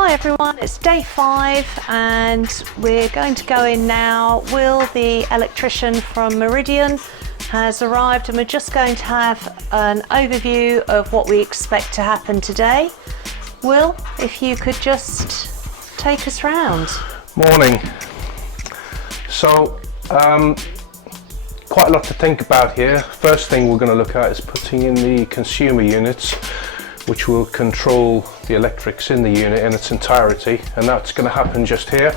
Hi everyone, it's day 5 and we're going to go in now. Will, the electrician from Meridian, has arrived and we're just going to have an overview of what we expect to happen today. Will, if you could just take us round. Morning. So quite a lot to think about here. First thing we're going to look at is putting in the consumer units, which will control the electrics in the unit in its entirety, and that's going to happen just here.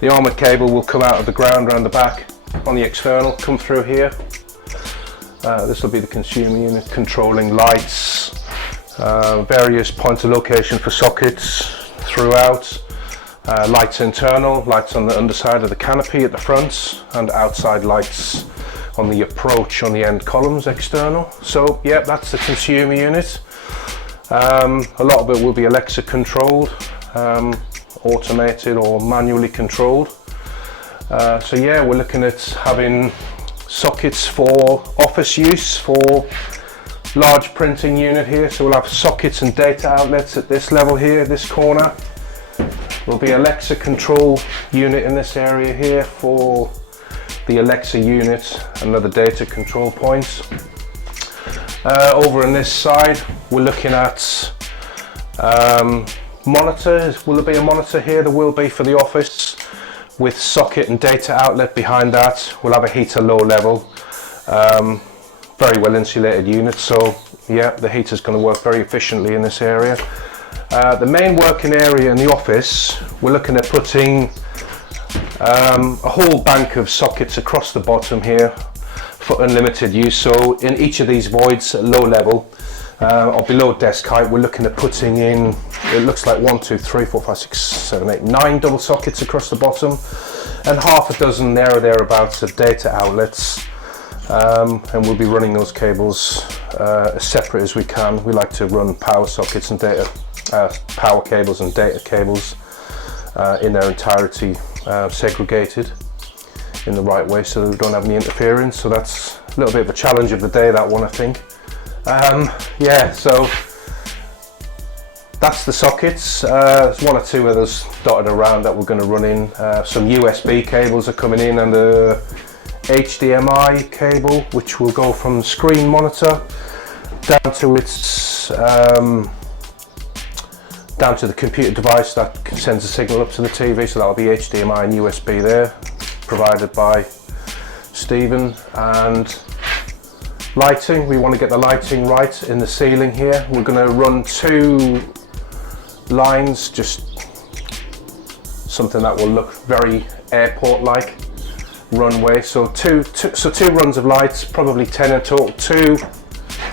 The armoured cable will come out of the ground around the back on the external, come through here. This will be the consumer unit controlling lights, various points of location for sockets throughout, lights internal, lights on the underside of the canopy at the front, and outside lights on the approach on the end columns external. So yeah, that's the consumer unit. A lot of it will be Alexa controlled, automated or manually controlled. So yeah, we're looking at having sockets for office use, for large printing unit here. So we'll have sockets and data outlets at this level here, this corner. There'll be Alexa control unit in this area here for the Alexa unit, another data control points. Over on this side, we're looking at monitors. Will there be a monitor here? There will be for the office, with socket and data outlet behind that. We'll have a heater low level, very well insulated unit. So yeah, the heater's going to work very efficiently in this area. The main working area in the office, we're looking at putting a whole bank of sockets across the bottom here for unlimited use. So in each of these voids at low level or below desk height, we're looking at putting in, it looks like 1, 2, 3, 4, 5, 6, 7, 8, 9 double sockets across the bottom, and half a dozen there or thereabouts of data outlets. And we'll be running those cables as separate as we can. We like to run power sockets and data, power cables and data cables in their entirety, segregated in the right way so that we don't have any interference. So that's a little bit of a challenge of the day, that one, I think. Yeah, so that's the sockets. There's 1 or 2 others dotted around that we're going to run in. Some USB cables are coming in, and a HDMI cable which will go from the screen monitor down to its down to the computer device that sends a signal up to the TV. So that'll be HDMI and USB there, provided by Stephen. And lighting, we want to get the lighting right in the ceiling here. We're going to run 2 lines, just something that will look very airport like, runway. So two runs of lights, probably 10 in total. 2,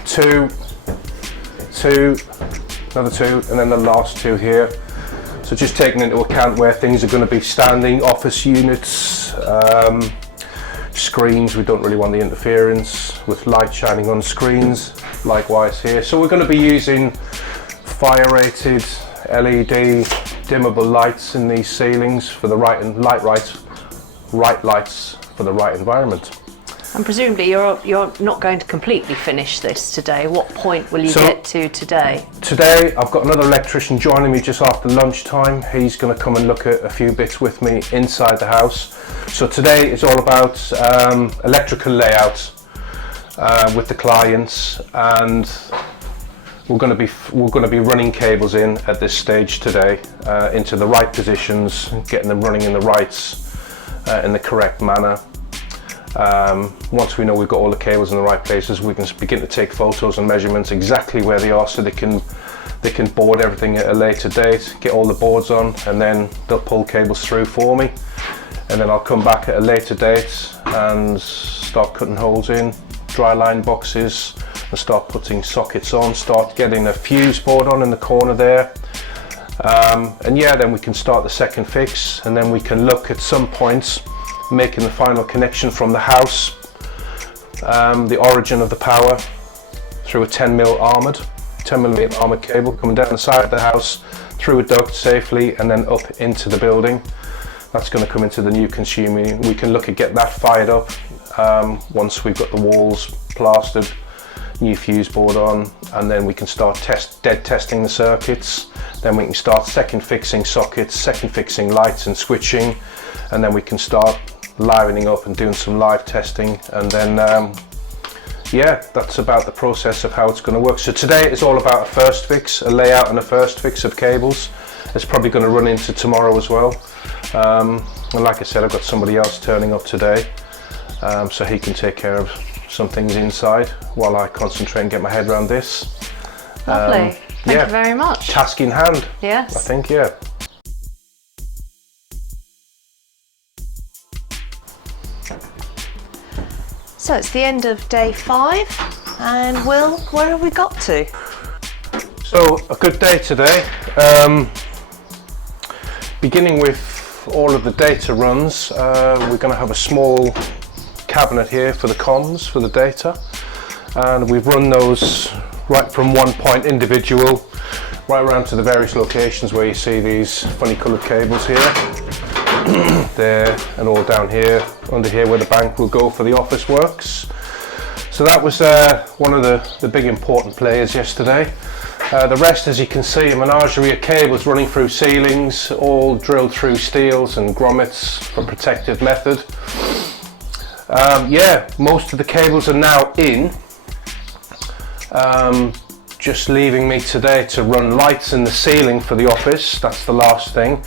2, 2, another 2, and then the last 2 here. So just taking into account where things are going to be standing, office units, screens, we don't really want the interference with light shining on screens, likewise here. So we're going to be using fire rated LED dimmable lights in these ceilings for the right lights for the right environment. And presumably you're not going to completely finish this today. What point will you get to today? Today I've got another electrician joining me just after lunchtime. He's going to come and look at a few bits with me inside the house. So today is all about electrical layout with the clients, and we're going to be running cables in at this stage today into the right positions, getting them running in the rights in the correct manner. Once we know we've got all the cables in the right places, we can begin to take photos and measurements exactly where they are, so they can board everything at a later date, get all the boards on, and then they'll pull cables through for me. And then I'll come back at a later date and start cutting holes in, dry line boxes, and start putting sockets on, start getting a fuse board on in the corner there. And yeah, then we can start the second fix, and then we can look at some points making the final connection from the house, the origin of the power through a 10mm armoured cable coming down the side of the house, through a duct safely, and then up into the building. That's going to come into the new consumer. We can look at get that fired up once we've got the walls plastered new fuse board on, and then we can start dead testing the circuits. Then we can start second fixing sockets, second fixing lights and switching, and then we can start livening up and doing some live testing. And then yeah, that's about the process of how it's going to work. So today is all about a first fix, a layout and a first fix of cables. It's probably going to run into tomorrow as well. And like I said, I've got somebody else turning up today, so he can take care of some things inside while I concentrate and get my head around this. Lovely. Thank you very much. Task in hand. Yes. I think, yeah. So it's the end of day 5, and Will, where have we got to? So a good day today. Beginning with all of the data runs, we're going to have a small cabinet here for the comms, for the data, and we've run those right from one point individual right around to the various locations where you see these funny coloured cables here, there, and all down here, under here where the bank will go for the office works. So that was one of the big important players yesterday. The rest, as you can see, a menagerie of cables running through ceilings, all drilled through steels and grommets for protective method. Yeah, most of the cables are now in. Just leaving me today to run lights in the ceiling for the office. That's the last thing.